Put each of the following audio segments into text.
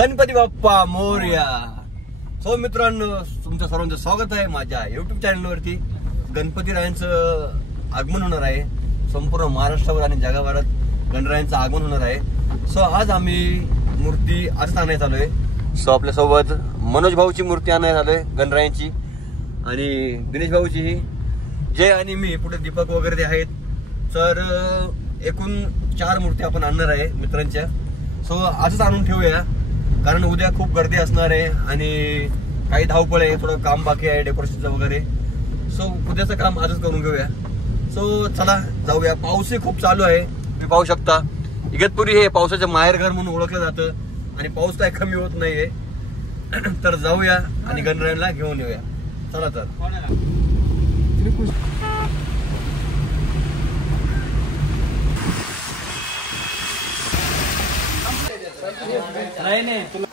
Ganpati Bappa Morya. So मित्रांनो, तुमचं सर्वांचं स्वागत आहे माझ्या युट्यूब चॅनलवरती. गणपती रायांचं आगमन होणार आहे. संपूर्ण महाराष्ट्रावर आणि जगाभरात गणरायांचं आगमन होणार आहे. सो आज आम्ही मूर्ती आजच आणायला आलोय. सो आपल्यासोबत मनोज भाऊची मूर्ती आणायला आलोय गणरायांची, आणि दिनेश भाऊची, जय आणि मी, पुढे दीपक वगैरे ते आहेत. तर एकूण 4 मूर्ती आपण आणणार आहे मित्रांच्या. सो आजच आणून ठेवूया, कारण उद्या खूप गर्दी असणार आहे आणि काही धावपळ आहे, थोडं काम बाकी आहे डेकोरेशनचं वगैरे. सो उद्याचं काम आजच करून घेऊया. सो चला जाऊया. पाऊसही खूप चालू आहे, तुम्ही पाहू शकता. इगतपुरी हे पावसाचं माहेरघर म्हणून ओळखलं जातं आणि पाऊस काय कमी होत नाहीये. तर जाऊया आणि गणरायांना घेऊन येऊया. चला तर. नाही तुला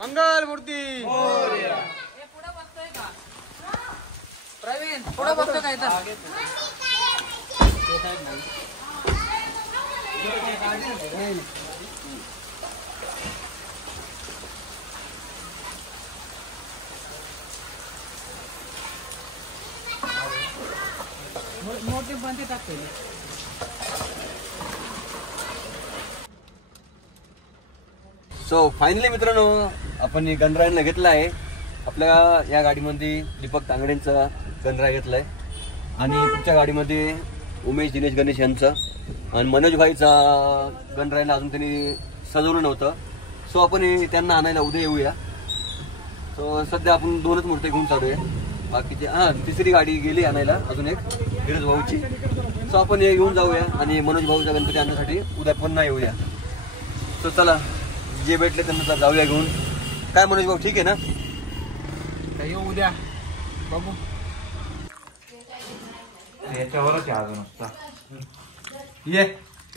मंगल मूर्ती प्रवीण पुढे बघतो काय तर मोठे बंदी टाकते. सो फायनली मित्रांनो, आपण गणरायांना घेतला आहे. आपल्या या गाडीमध्ये दीपक तांगडेंचा गणराय घेतलाय आणि पुढच्या गाडीमध्ये उमेश दिनेश गणेश यांचं, आणि मनोज भाईचा गणरायला अजून त्यांनी सजवलं नव्हतं. सो आपण त्यांना आणायला उद्या येऊया. सो सध्या आपण 2च मूर्ती घेऊन चालूया. बाकीचे तिसरी गाडी गेली आणायला, अजून एक धीरज भाऊची. सो आपण हे घेऊन जाऊया आणि मनोज भाऊचा गणपती आणण्यासाठी उद्या पुन्हा येऊया. सो चला, जे भेटले त्यांना जाऊया घेऊन. काय मनोज भाऊ, ठीक आहे ना? येऊ उद्या बघू. याच्यावरच अजून असता ये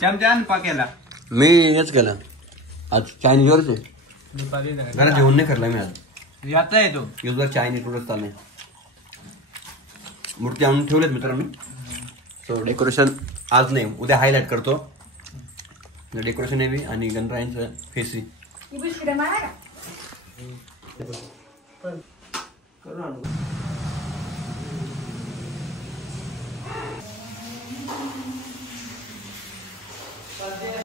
चमचा पाक्याला. मी हेच केलं आज, चायनीजवरच आहे. दुपारी घरात जेवण नाही करला मी आज. याचा येतो दिवसभर चायनीज प्रोडक्ट चालले. मूर्ती आणून ठेवलेत मित्रांनो. सो डेकोरेशन आज नाही, उद्या हायलाइट करतो. डेकोरेशन आहे आणि गणरायांचं फेसी